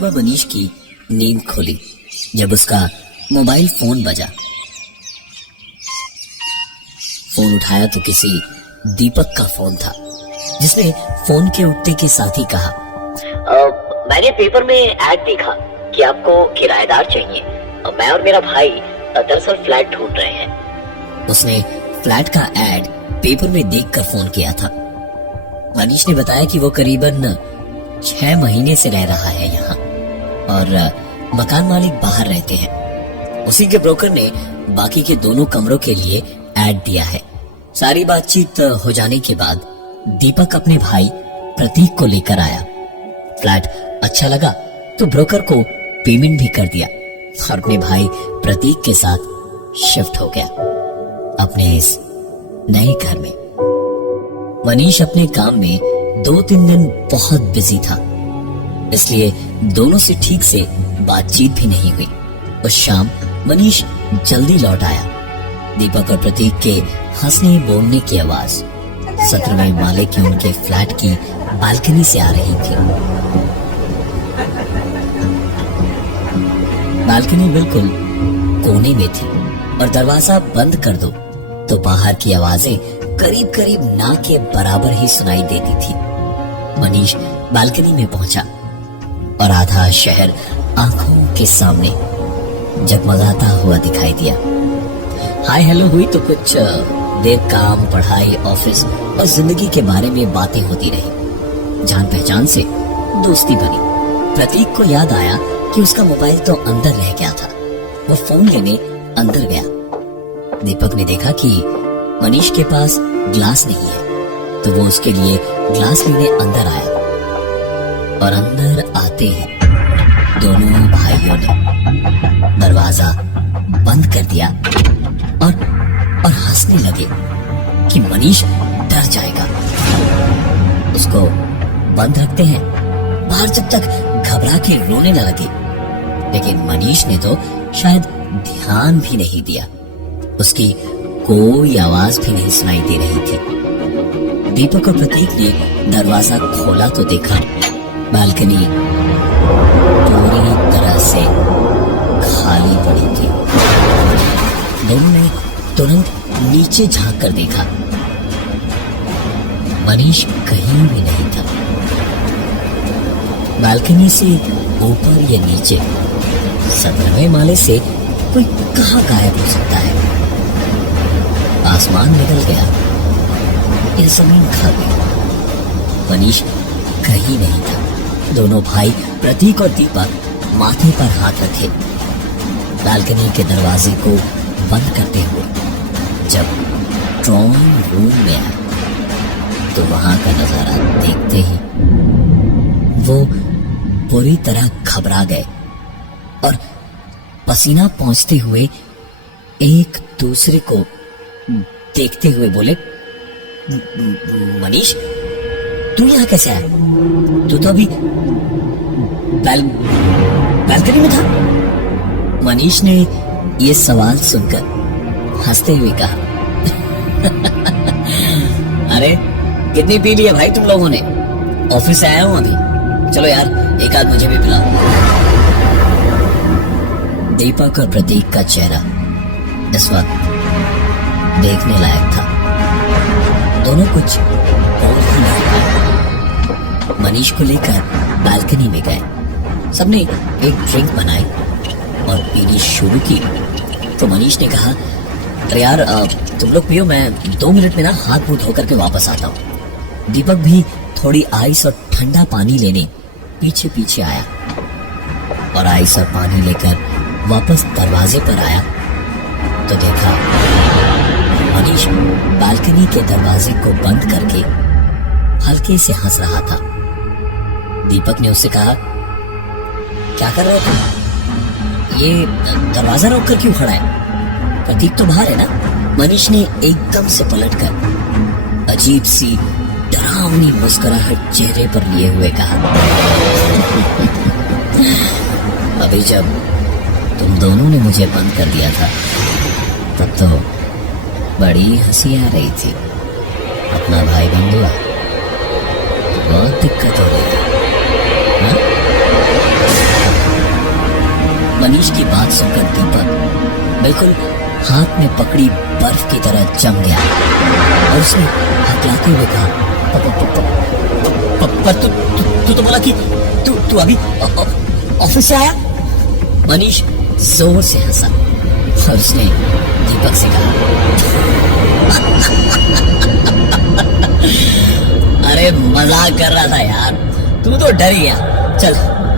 सुबह मनीष की नींद खुली जब उसका मोबाइल फोन बजा। फोन उठाया तो किसी दीपक का फोन था, जिसने फोन के उठते के साथ ही कहा, मैंने पेपर में ऐड देखा कि आपको किराएदार चाहिए। मैं और मेरा भाई दरअसल फ्लैट ढूंढ रहे हैं। उसने फ्लैट का ऐड पेपर में देखकर फोन किया था। मनीष ने बताया कि वो करीबन 6 महीने से रह रहा है यहाँ और मकान मालिक बाहर रहते हैं। उसी के ब्रोकर ने बाकी के दोनों कमरों के लिए ऐड दिया है। सारी बातचीत हो जाने के बाद दीपक अपने भाई प्रतीक को लेकर आया। फ्लैट अच्छा लगा तो ब्रोकर को पेमेंट भी कर दिया और अपने भाई प्रतीक के साथ शिफ्ट हो गया अपने इस नए घर में। मनीष अपने काम में 2-3 दिन बहुत बिजी था, इसलिए दोनों से ठीक से बातचीत भी नहीं हुई। उस शाम मनीष जल्दी लौट आया। दीपक और प्रतीक के हंसने बोलने की आवाज 17वें माले के उनके फ्लैट की बालकनी से आ रही थी। बालकनी बिल्कुल कोने में थी और दरवाजा बंद कर दो तो बाहर की आवाजें करीब करीब ना के बराबर ही सुनाई देती थी। मनीष बालकनी में पहुंचा और आधा शहर आंखों के सामने जगमगाता हुआ दिखाई दिया। हाय हेलो हुई तो कुछ देर काम, पढ़ाई, ऑफिस और जिंदगी के बारे में बातें होती रही। जान पहचान से दोस्ती बनी। प्रतीक को याद आया कि उसका मोबाइल तो अंदर रह गया था। वो फोन लेने अंदर गया। दीपक ने देखा कि मनीष के पास ग्लास नहीं है तो वो उसके लिए ग्लास लेने अंदर आया और अंदर आते ही दोनों भाइयों ने दरवाजा बंद कर दिया और हंसने लगे कि मनीष डर जाएगा। उसको बंद रखते हैं, बाहर जब तक घबरा के रोने न लगे। लेकिन मनीष ने तो शायद ध्यान भी नहीं दिया। उसकी कोई आवाज भी नहीं सुनाई दे रही थी। दीपक और प्रतीक ने दरवाजा खोला तो देखा बालकनी पूरी तरह से खाली पड़ी थी। दोनों ने तुरंत नीचे झांक कर देखा। मनीष कहीं भी नहीं था। बालकनी से ऊपर या नीचे 17वें माले से कोई कहां गायब हो सकता है। आसमान निकल गया या जमीन खा गई। मनीष कहीं नहीं था। दोनों भाई प्रतीक और दीपक माथे पर हाथ रखे बालकनी के दरवाजे को बंद करते हुए जब ड्राइंग रूम में आए तो वहां का नजारा देखते ही वो पूरी तरह घबरा गए और पसीना पहुंचते हुए एक दूसरे को देखते हुए बोले, मनीष तू यहां कैसे आया? तू तो अभी बालकनी में था। मनीष ने ये सवाल सुनकर हंसते हुए कहा, अरे कितनी पी लिया भाई तुम लोगों ने? ऑफिस से आया हूं अभी, चलो यार एक आध मुझे भी पिलाओ। दीपक और प्रतीक का चेहरा इस वक्त देखने लायक था। दोनों कुछ बोल ही नहीं पाए। मनीष को लेकर बालकनी में गए। सबने एक ड्रिंक बनाई और पीनी शुरू की तो मनीष ने कहा, अरे यार तुम लोग पियो, मैं 2 मिनट में ना हाथ मुंह धोकर के वापस आता हूँ। दीपक भी थोड़ी आइस और ठंडा पानी लेने पीछे पीछे आया और आइस और पानी लेकर वापस दरवाजे पर आया तो देखा मनीष बालकनी के दरवाजे को बंद करके हल्के से हंस रहा था। दीपक ने उससे कहा, क्या कर रहे हो तुम? ये दरवाजा रोक कर क्यों खड़ा है? प्रतीक तो बाहर है ना? मनीष ने एकदम से पलटकर अजीब सी डरावनी मुस्कुराहट चेहरे पर लिए हुए कहा, अभी जब तुम दोनों ने मुझे बंद कर दिया था तब तो बड़ी हंसी आ रही थी। अपना भाई बंद हुआ तो बहुत दिक्कत हो रही है। मनीष की बात सुनकर दीपक बिल्कुल हाथ में पकड़ी बर्फ की तरह जम गया और उसने हकलाते हुए कहा, पर तू तो बोला कि तू अभी ऑफिस से आया। मनीष जोर से हंसा और उसने दीपक से कहा, अरे मजाक कर रहा था यार, तू तो डर गया। चल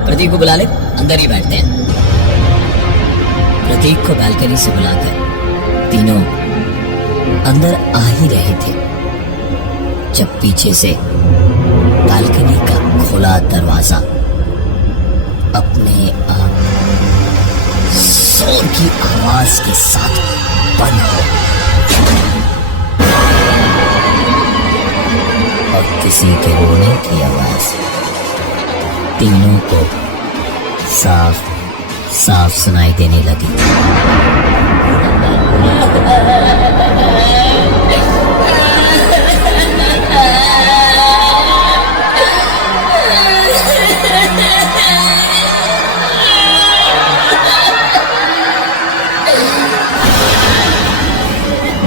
प्रतीक को बुला ले, अंदर ही बैठते हैं। प्रतीक को बालकनी से बुलाकर तीनों अंदर आ ही रहे थे जब पीछे से बालकनी का खुला दरवाजा अपने आप जोर की आवाज के साथ बंद हो और किसी के रोने की आवाज तीनों को साफ साफ सुनाई देने लगी।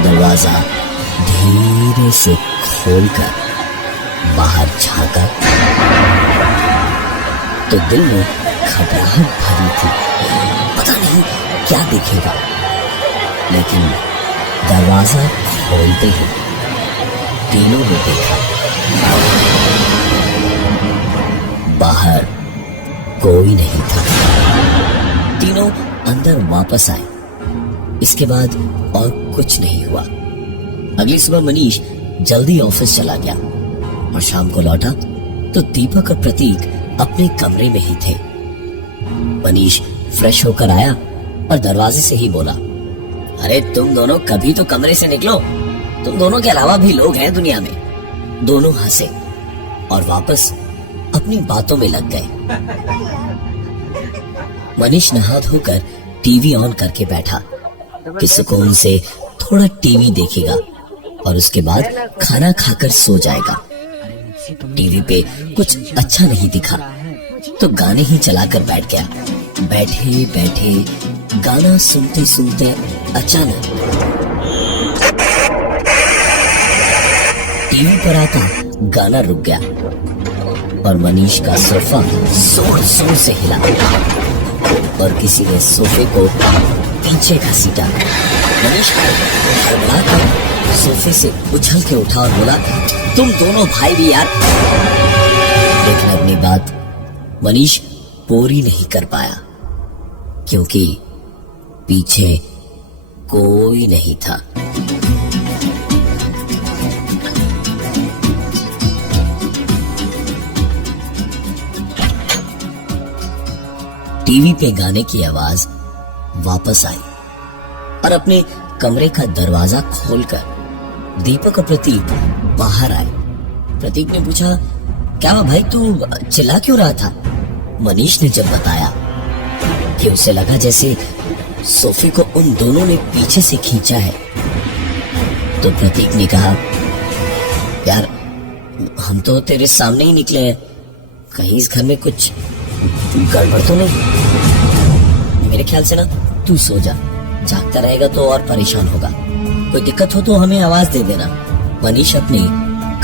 दरवाजा धीरे से खोलकर बाहर झांका तो दिल में घबराहट भरी थी। पता नहीं क्या दिखेगा, लेकिन दरवाजा खोलते ही तीनों ने देखा बाहर कोई नहीं था। तीनों अंदर वापस आए। इसके बाद और कुछ नहीं हुआ। अगली सुबह मनीष जल्दी ऑफिस चला गया और शाम को लौटा तो दीपक और प्रतीक अपने कमरे में ही थे। मनीष फ्रेश होकर आया और दरवाजे से ही बोला, अरे तुम दोनों कभी तो कमरे से निकलो, तुम दोनों के अलावा भी लोग हैं दुनिया में। दोनों हंसे और वापस अपनी बातों में लग गए। मनीष नहा धोकर टीवी ऑन करके बैठा कि सुकून से थोड़ा टीवी देखेगा और उसके बाद खाना खाकर सो जाएगा। टीवी पे कुछ अच्छा नहीं दिखा तो गाने ही चलाकर बैठ गया। बैठे बैठे गाना सुनते सुनते अचानक टीवी पर आता गाना रुक गया और मनीष का सोफा जोर जोर से हिला और किसी ने सोफे को पीछे घसीटा। मनीष हड़बड़ाकर सोफे से उछल के उठा और बोला, तुम दोनों भाई भी यार। लेकिन अपनी बात मनीष पूरी नहीं कर पाया क्योंकि पीछे कोई नहीं था। टीवी पे गाने की आवाज वापस आई और अपने कमरे का दरवाजा खोलकर दीपक और प्रतीक बाहर आए। प्रतीक ने पूछा, क्या हुआ भाई, तू चिल्ला क्यों रहा था? मनीष ने जब बताया कि उसे लगा जैसे सोफे को उन दोनों ने पीछे से खींचा है तो प्रतीक ने कहा, यार हम तो तेरे सामने ही निकले हैं, कहीं इस घर में कुछ गड़बड़ तो नहीं? मेरे ख्याल से ना तू सो जा, जागता रहेगा तो और परेशान होगा। कोई दिक्कत हो तो हमें आवाज दे देना। मनीष अपने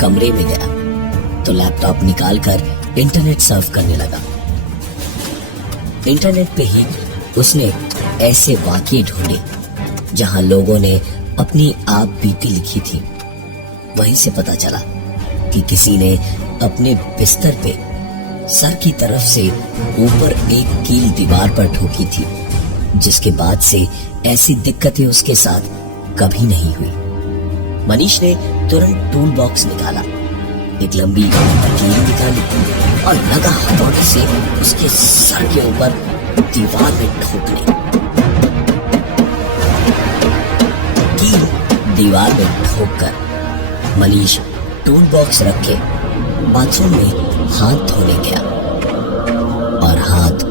कमरे में गया तो लैपटॉप निकालकर इंटरनेट सर्फ करने लगा। इंटरनेट पे ही उसने ऐसे वाकये ढूंढे जहां लोगों ने अपनी आप बीती लिखी थी। वहीं से पता चला कि किसी ने अपने बिस्तर पे सर की तरफ से ऊपर एक कील दीवार पर ठोकी थी, जिसके बाद से ऐसी दिक्कतें उसके साथ कभी नहीं हुई। मनीष ने तुरंत टूल बॉक्स निकाला, एक लंबी कील निकाली और लगा हथौड़े से उसके सर के ऊपर दीवार में ठोकने। कील दीवार में ठोककर मनीष टूल बॉक्स रखे बाथरूम में हाथ धोने गया और हाथ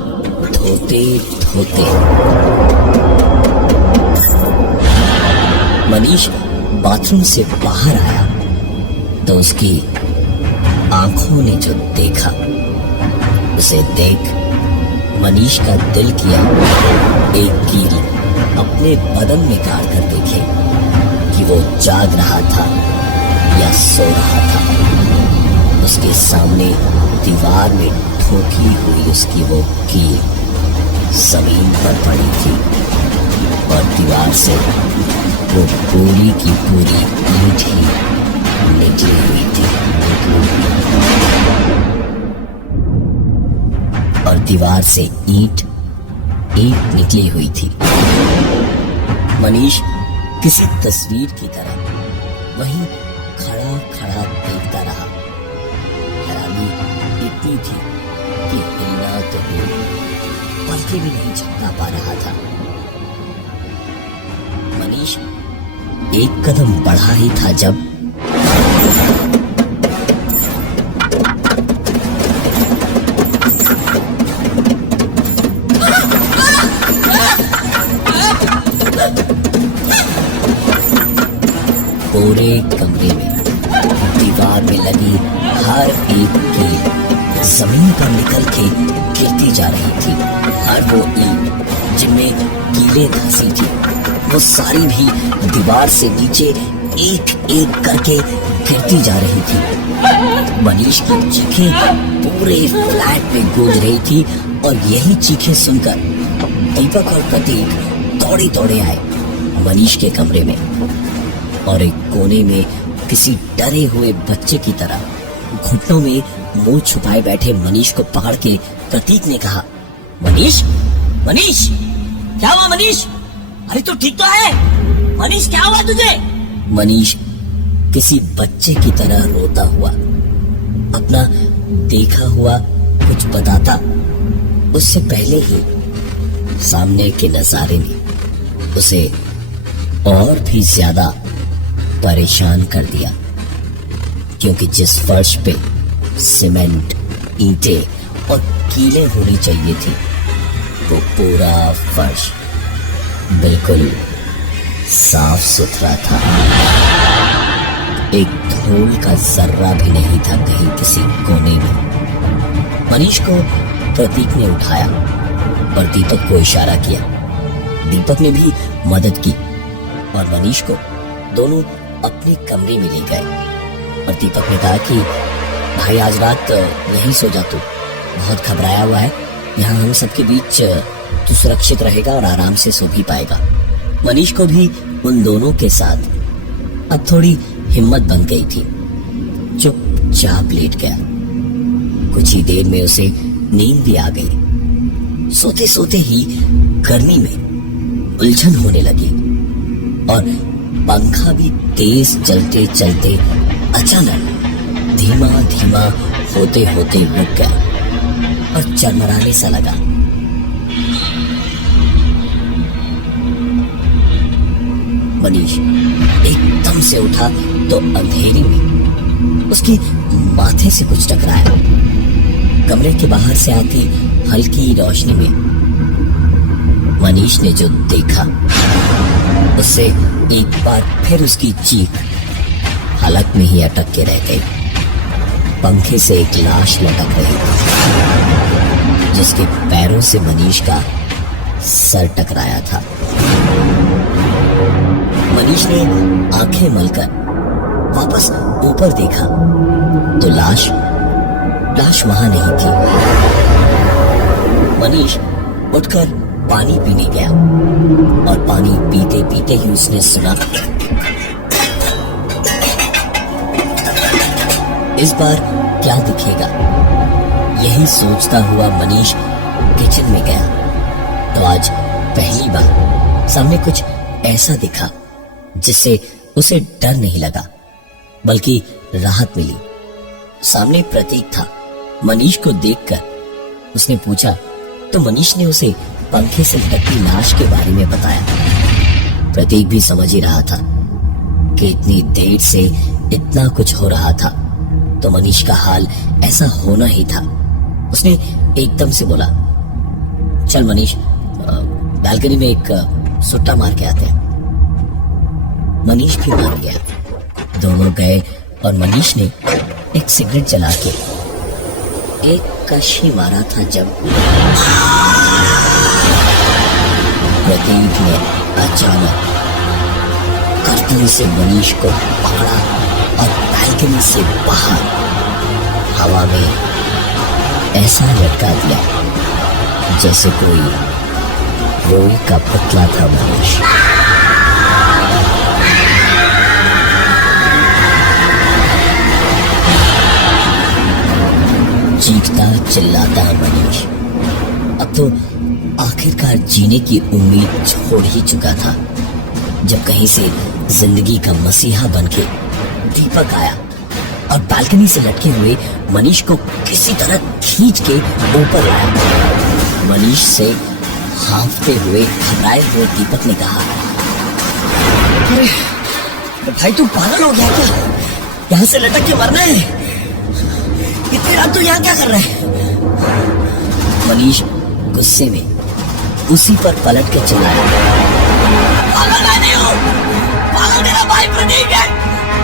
धोते धोते मनीष बाथरूम से बाहर आया तो उसकी आंखों ने जो देखा उसे देख मनीष का दिल किया एक कील अपने बदन में गाड़ कर देखे कि वो जाग रहा था या सो रहा था। उसके सामने दीवार में ठोकी हुई उसकी वो कील जमीन पर पड़ी थी और दीवार से वो पूरी की पूरी ईंट ही निकली हुई थी और दीवार से ईंट निकली हुई थी। मनीष किसी तस्वीर की तरह वहीं खड़ा खड़ा देखता रहा। हैरानी इतनी थी कि हिलना तो पलके भी नहीं झपका पा रहा था। मनीष एक कदम बढ़ा ही था जब पूरे कमरे में दीवार में लगी हर एक कील जमीन पर निकल के गिरती जा रही थी। हर वो ईंट जिनमें कीलें धंसी थी वो सारी भी दीवार से नीचे एक एक करके गिरती जा रही थी। मनीष की चीखें पूरे फ्लैट में गूंज रही थी और यही चीखें सुनकर दीपक और प्रतीक दौड़े दौड़े आए मनीष के कमरे में और एक कोने में किसी डरे हुए बच्चे की तरह घुटनों में मुंह छुपाए बैठे मनीष को पकड़ के प्रतीक ने कहा, मनीष मनीष क्या हुआ मनीष? अरे तू ठीक तो है? मनीष क्या हुआ तुझे? मनीष किसी बच्चे की तरह रोता हुआ अपना देखा हुआ कुछ बताता उससे पहले ही सामने के नजारे ने उसे और भी ज्यादा परेशान कर दिया, क्योंकि जिस फर्श पे सीमेंट, ईंटें और कीलें होनी चाहिए थी वो पूरा फर्श बिल्कुल साफ सुथरा था। एक धूल का जर्रा भी नहीं था कहीं किसी कोने में। मनीष को प्रतीक ने उठाया और दीपक को इशारा किया। दीपक ने भी मदद की और मनीष को दोनों अपने कमरे में ले गए और दीपक ने कहा कि भाई आज रात यहीं सो जा, तू बहुत घबराया हुआ है, यहाँ हम सबके बीच तू सुरक्षित रहेगा और आराम से सो भी पाएगा। मनीष को भी उन दोनों के साथ अब थोड़ी हिम्मत बन गई थी। चुपचाप लेट गया। कुछ ही देर में उसे नींद भी आ गई। सोते सोते ही गर्मी में उलझन होने लगी और पंखा भी तेज चलते चलते अचानक धीमा धीमा होते होते रुक गया और चरमराने सा लगा। मनीष एकदम से उठा तो अंधेरी में उसके माथे से कुछ टकराया। कमरे के बाहर से आती हल्की रोशनी में मनीष ने जो देखा उससे एक बार फिर उसकी चीख हलक में ही अटक के रह गई। पंखे से एक लाश लटक रही थी जिसके पैरों से मनीष का सर टकराया था। मनीष ने आंखें मलकर वापस ऊपर देखा तो लाश वहां नहीं थी। मनीष उठकर पानी पीने गया और पानी पीते पीते ही उसने सुना, इस बार क्या दिखेगा? यही सोचता हुआ मनीष किचन में गया तो आज पहली बार सामने कुछ ऐसा दिखा जिससे उसे डर नहीं लगा बल्कि राहत मिली। सामने प्रतीक था। मनीष को देखकर उसने पूछा तो मनीष ने उसे पंखे से लटकती लाश के बारे में बताया। प्रतीक भी समझ ही रहा था कि इतनी देर से इतना कुछ हो रहा था तो मनीष का हाल ऐसा होना ही था। उसने एकदम से बोला, चल मनीष बालकनी में एक सुट्टा मार के आते हैं। मनीष भी मान गया। दोनों गए और मनीष ने एक सिगरेट जला के एक कश ही मारा था जब प्रतीक ने अचानक गर्दन से मनीष को पकड़ा और बालकनी से बाहर हवा में ऐसा लटका दिया जैसे कोई रोई का पुतला था मनीष। चीखता चिल्लाता मनीष अब तो आखिरकार जीने की उम्मीद छोड़ ही चुका था, जब कहीं से जिंदगी का मसीहा बनके दीपक आया और बालकनी से लटके हुए मनीष को किसी तरह खींच के ऊपर लाया। मनीष से हांफते हुए घबराए हुए दीपक ने कहा, अरे भाई तू पागल हो गया क्या? यहाँ से लटक के मरना है? इतनी रात तू यहाँ क्या कर रहा है? मनीष गुस्से में उसी पर पलट के चिल्लाया, पागल मैं नहीं हूँ, पागल मेरा भाई प्रदीप है,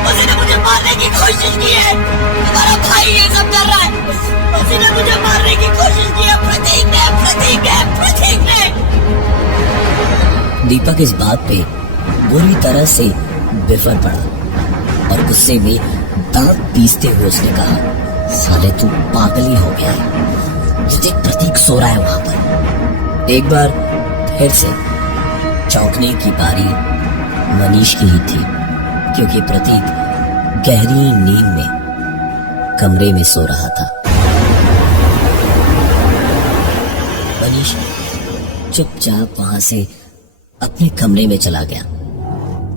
उसने मुझे मारने की कोशिश की है, तुम्हारा भाई ये सब कर रहा है, उसने मुझे मारने की कोशिश की है, प्रतीक ने। दीपक इस बात पे बुरी तरह से बिफर पड़ा और गुस्से में दांत पीसते हुए उसने कहा, साले तू पागल ही हो गया है, ये देख प्रतीक सो रहा है वहां पर। एक बार फिर से चौंकने की बारी मनीष की ही थी, क्योंकि प्रतीक गहरी नींद में कमरे में सो रहा था। मनीष चुपचाप वहां से अपने कमरे में चला गया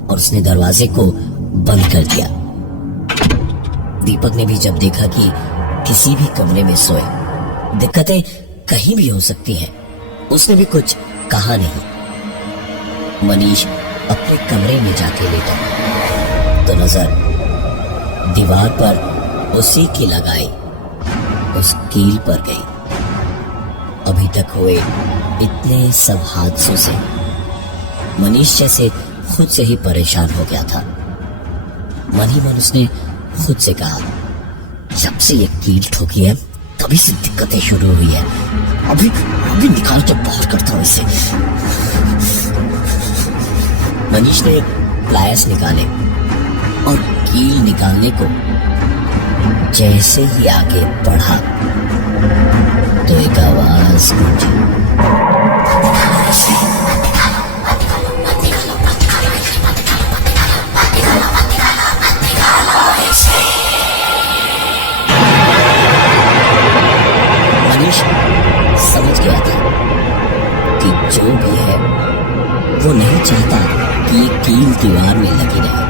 और उसने दरवाजे को बंद कर दिया। दीपक ने भी जब देखा कि किसी भी कमरे में सोए दिक्कतें कहीं भी हो सकती हैं, उसने भी कुछ कहा नहीं। मनीष अपने कमरे में जाके लेटा तो नजर दीवार पर उसी की लगाई उस कील पर गई। अभी तक हुए इतने सब हादसों से मनीष जैसे खुद से ही परेशान हो गया था। मन ही मन उसने खुद से कहा, जब से ये कील ठोकी है तभी से दिक्कतें शुरू हुई है, अभी निकाल के बाहर करता हूं इसे। मनीष ने प्लायर्स निकाले और कील निकालने को जैसे ही आगे बढ़ा तो एक आवाज गूंजी, मनीष समझ गया था कि जो भी है वो नहीं चाहता कि ये कील दीवार में लगी रहे।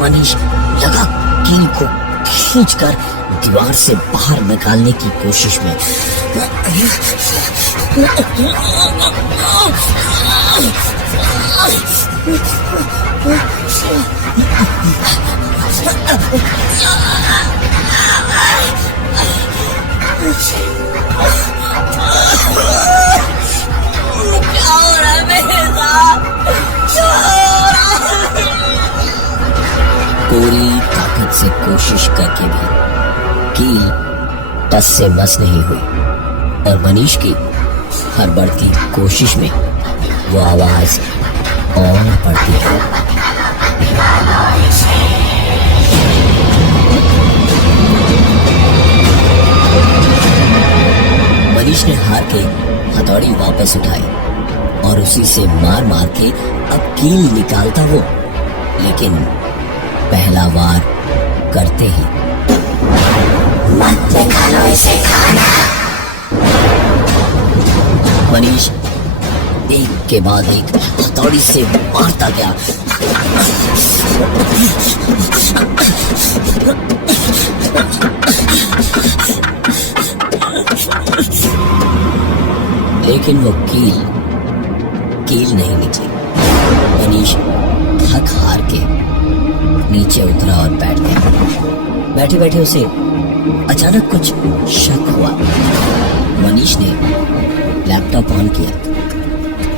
मनीष लगा कील को खींचकर दीवार से बाहर निकालने की कोशिश में। क्या हो रहा है मेरे साथ? पूरी ताकत से कोशिश करके भी कील टस से मस नहीं हुई और मनीष की हर बढ़ती कोशिश में वो आवाज और बढ़ती है। मनीष ने हार के हथौड़ी वापस उठाई और उसी से मार मार के अब कील निकालता वो, लेकिन पहला वार करते ही मत निकालो इसे खाना। मनीष एक के बाद एक हथौड़ी से मारता गया। लेकिन वो कील नहीं निकली। मनीष थक हार के नीचे उतरा और बैठ गया। बैठे बैठे उसे अचानक कुछ शक हुआ। मनीष ने लैपटॉप ऑन किया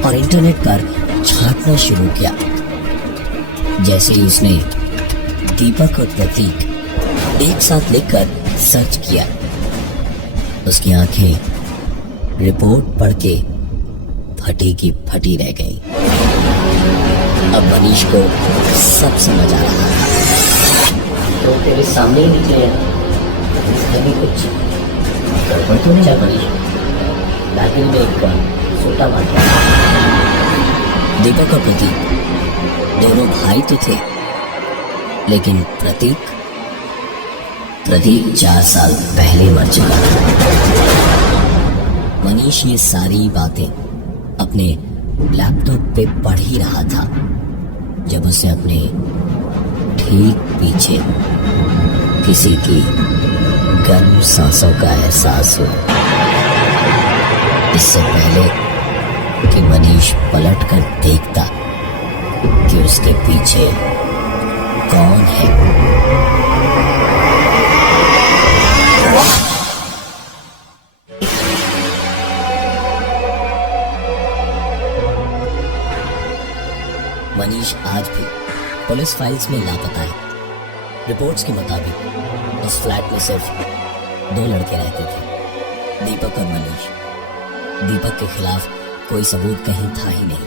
और इंटरनेट पर छांटना शुरू किया। जैसे ही उसने दीपक और प्रतीक एक साथ लिखकर सर्च किया, उसकी आंखें रिपोर्ट पढ़ के फटी की फटी रह गई। अब मनीष को सब समझ आ रहा था। तो तेरे सामने ही निकले इसमें भी कुछ गड़बड़ तो नहीं चल मनीष? बैटरी में एक सोटा मार गया। दीपक और प्रतीक दोनों भाई तो थे, लेकिन प्रतीक 4 साल पहले मर चुका था। मनीष ये सारी बातें अपने लैपटॉप पे पढ़ ही रहा था जब उसे अपने ठीक पीछे किसी की गर्म सांसों का एहसास हुआ। इससे पहले कि मनीष पलट कर देखता कि उसके पीछे कौन है, मनीष आज भी पुलिस फाइल्स में लापता है। रिपोर्ट्स के मुताबिक उस फ्लैट में सिर्फ 2 लड़के रहते थे, दीपक और मनीष। दीपक के खिलाफ कोई सबूत कहीं था ही नहीं,